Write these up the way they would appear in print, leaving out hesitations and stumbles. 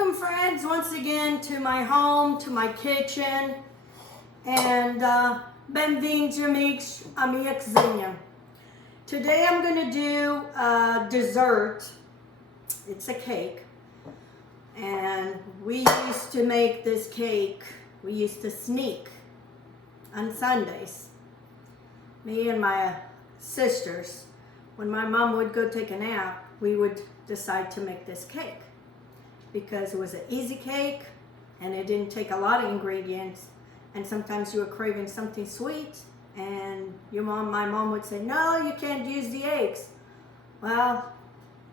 Welcome friends once again to my home, to my kitchen, and bem-vindos amigos à minha cozinha. Today I'm going to do a dessert. It's a cake, and we used to make this cake. We used to sneak on Sundays, me and my sisters. When my mom would go take a nap, we would decide to make this cake because it was an easy cake and it didn't take a lot of ingredients, and sometimes you were craving something sweet and my mom would say, no, you can't use the eggs. Well,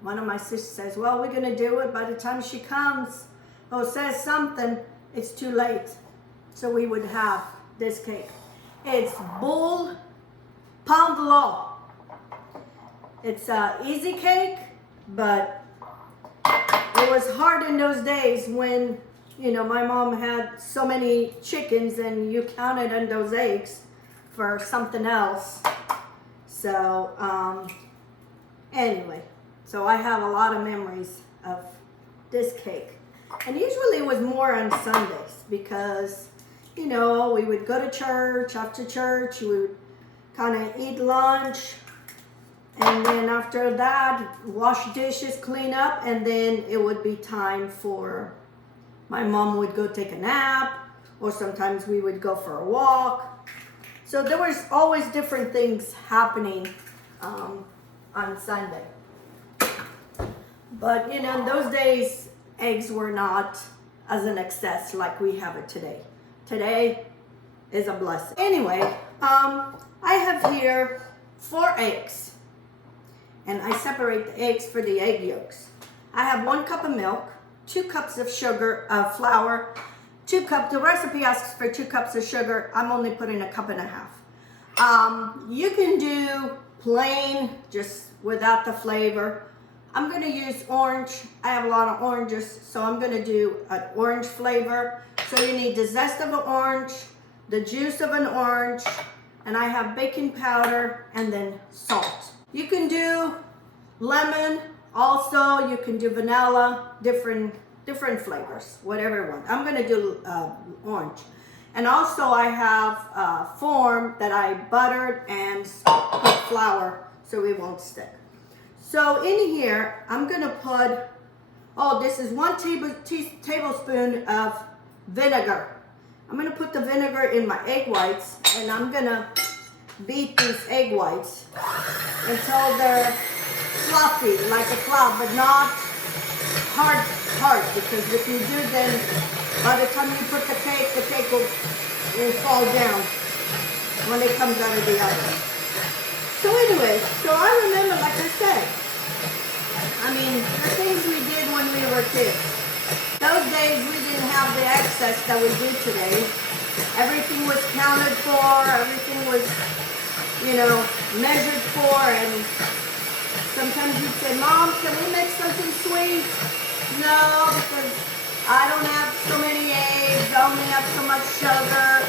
one of my sisters says, well, we're gonna do it. By the time she comes or says something, it's too late. So we would have this cake. It's Bolo. It's an easy cake, but it was hard in those days when, my mom had so many chickens and you counted on those eggs for something else. So, anyway, so I have a lot of memories of this cake. And usually it was more on Sundays because, we would go to church. After church, we would kind of eat lunch. And then after that, wash dishes, clean up, and then it would be time for, my mom would go take a nap, or sometimes we would go for a walk. So there was always different things happening on Sunday. But, in those days, eggs were not as an excess like we have it today. Today is a blessing. Anyway, I have here 4 eggs. And I separate the eggs for the egg yolks. I have 1 cup of milk, 2 cups of sugar, flour, 2 cups, the recipe asks for 2 cups of sugar. I'm only putting 1.5 cups. You can do plain, just without the flavor. I'm gonna use orange. I have a lot of oranges, so I'm gonna do an orange flavor. So you need the zest of an orange, the juice of an orange, and I have baking powder and then salt. You can do lemon, also you can do vanilla, different flavors, whatever you want. I'm gonna do orange. And also I have a form that I buttered and put flour so it won't stick. So in here, I'm gonna put, this is 1 tablespoon of vinegar. I'm gonna put the vinegar in my egg whites, and I'm gonna beat these egg whites until they're fluffy like a cloud, but not hard, because if you do, then by the time you put the cake will fall down when it comes out of the oven. So anyway, so I remember, like I said, the things we did when we were kids. Those days we didn't have the access that we do today. Everything was counted for, everything was measured for, and sometimes you'd say, Mom, can we make something sweet? No, because I don't have so many eggs, I only have so much sugar.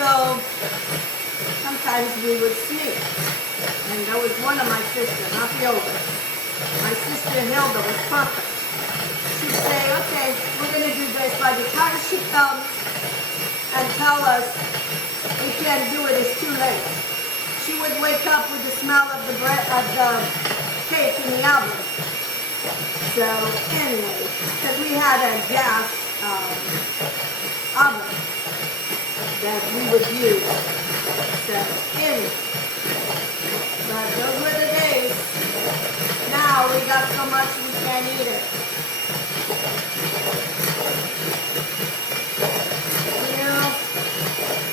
So sometimes we would sneak. And that was one of my sisters, not the oldest. My sister Hilda was perfect. She'd say, okay, we're going to do this. By the time she comes and tell us we can't do it, it's too late. She would wake up with the smell of the cake in the oven. So anyway, because we had a gas oven that we would use. So anyway, but those were the days. Now we got so much we can't eat it.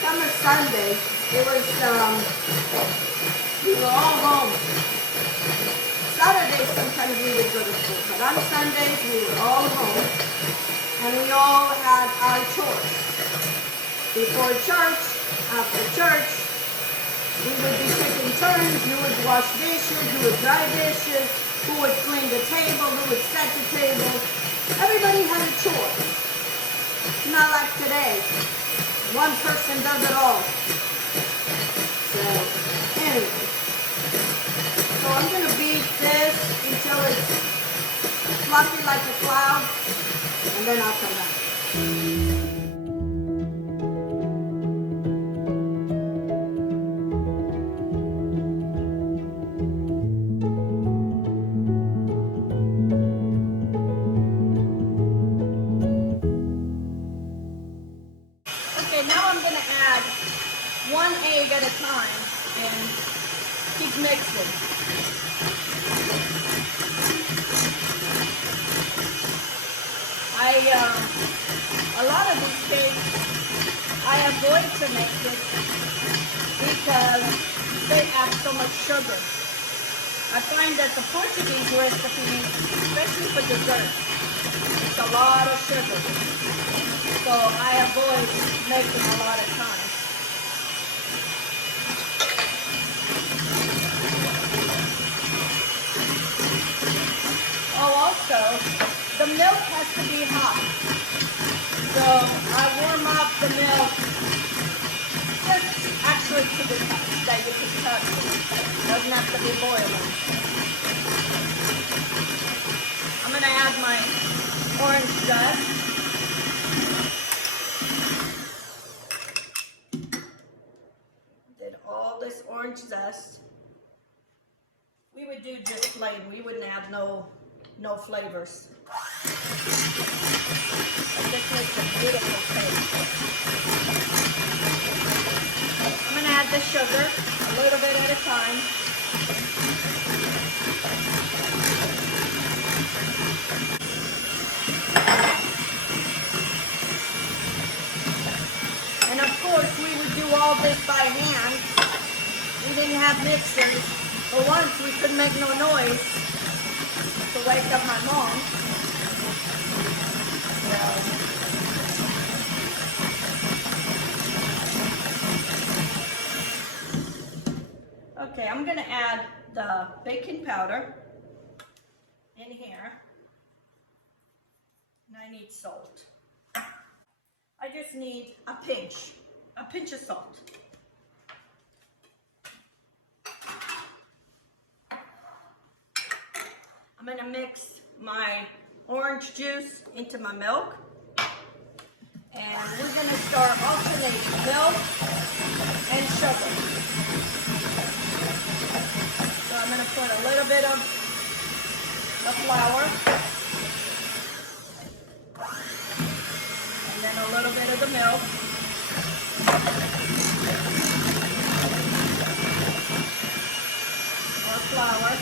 Summer Sunday, it was, we were all home. Saturdays, sometimes we would go to school, but on Sundays, we were all home, and we all had our chores. Before church, after church, we would be taking turns. You would wash dishes, you would dry dishes, who would clean the table, who would set the table. Everybody had a chore. It's not like today. One person does it all. So, anyway. So I'm going to beat this until it's fluffy like a cloud. and then I'll come back. Okay, now I'm going to add 1 egg at a time and keep mixing. A lot of these cakes, I avoid to mix it because they add so much sugar. I find that the Portuguese recipe, especially for dessert, it's a lot of sugar. So I avoid making a lot of times. Oh, also, the milk has to be hot. So I warm up the milk just actually to the touch that you can touch it. Doesn't have to be boiling. I'm going to add my orange zest. Did all this orange zest. We would do just plain. We wouldn't add no flavors. This makes a beautiful cake. I'm going to add the sugar a little bit at a time. And of course, we would do all this by hand. We didn't have mixers. For once, we couldn't make no noise to wake up my mom. Okay, I'm going to add the baking powder in here. And I need salt. I just need a pinch of salt. I'm going to mix my orange juice into my milk. And we're going to start alternating milk and sugar. So I'm going to put a little bit of the flour. And then a little bit of the milk. More flour.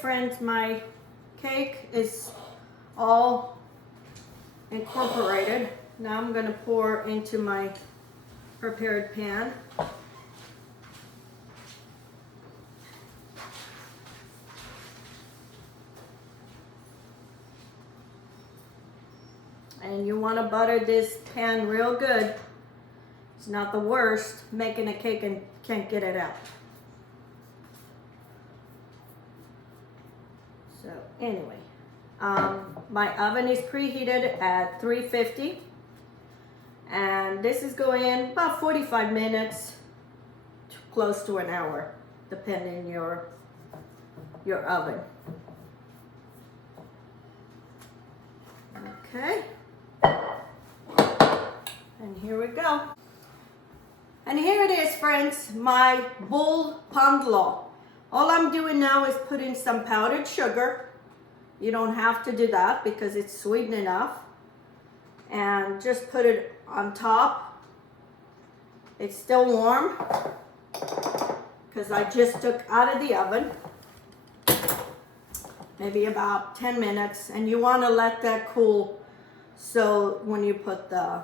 Friends, my cake is all incorporated. Now I'm going to pour into my prepared pan. And you want to butter this pan real good. It's not the worst making a cake and can't get it out. So anyway, my oven is preheated at 350, and this is going in about 45 minutes, close to an hour, depending your oven. Okay, and here we go. And here it is, friends, my bull pandlo. All I'm doing now is putting some powdered sugar. You don't have to do that because it's sweet enough. And just put it on top. It's still warm because I just took out of the oven. Maybe about 10 minutes. And you want to let that cool so when you put the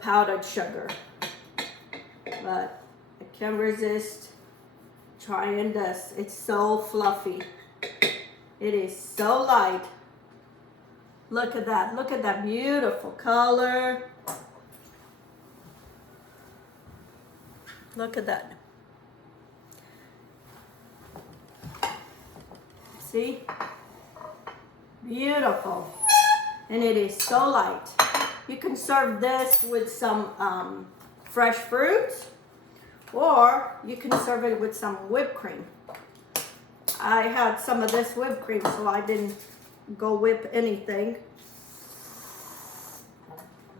powdered sugar. But I can't resist trying this. It's so fluffy. It is so light. Look at that. Look at that beautiful color. Look at that. See? Beautiful. And it is so light. You can serve this with some fresh fruits, or you can serve it with some whipped cream. I had some of this whipped cream, so I didn't go whip anything.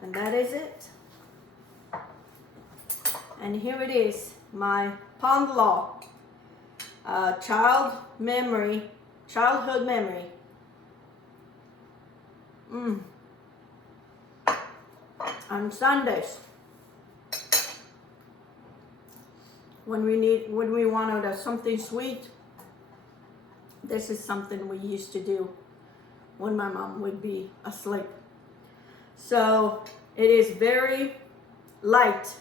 And that is it. And here it is, my Pond Law childhood memory. On Sundays, when we wanted something sweet, this is something we used to do when my mom would be asleep. So it is very light.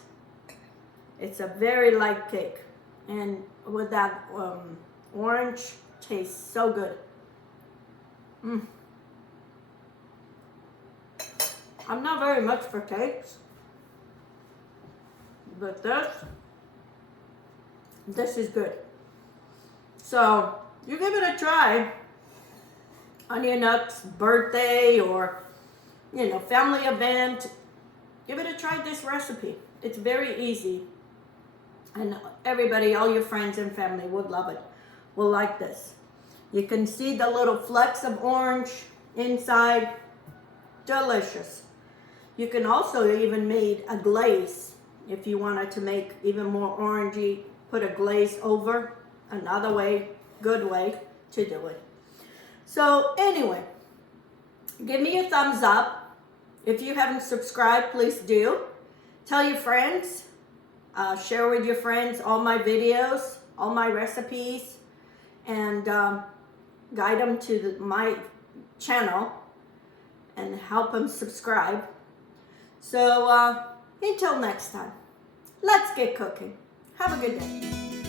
It's a very light cake, and with that orange, tastes so good. I'm not very much for cakes, but this is good. So you give it a try on your next birthday or family event. Give it a try, this recipe. It's very easy, and everybody, all your friends and family would love it, will like this. You can see the little flecks of orange inside. Delicious. You can also even make a glaze if you wanted to make even more orangey. Put a glaze over. Another way, good way to do it. So anyway, give me a thumbs up. If you haven't subscribed, please do. Tell your friends. Share with your friends all my videos, all my recipes, and guide them to my channel and help them subscribe. So until next time, let's get cooking. Have a good day.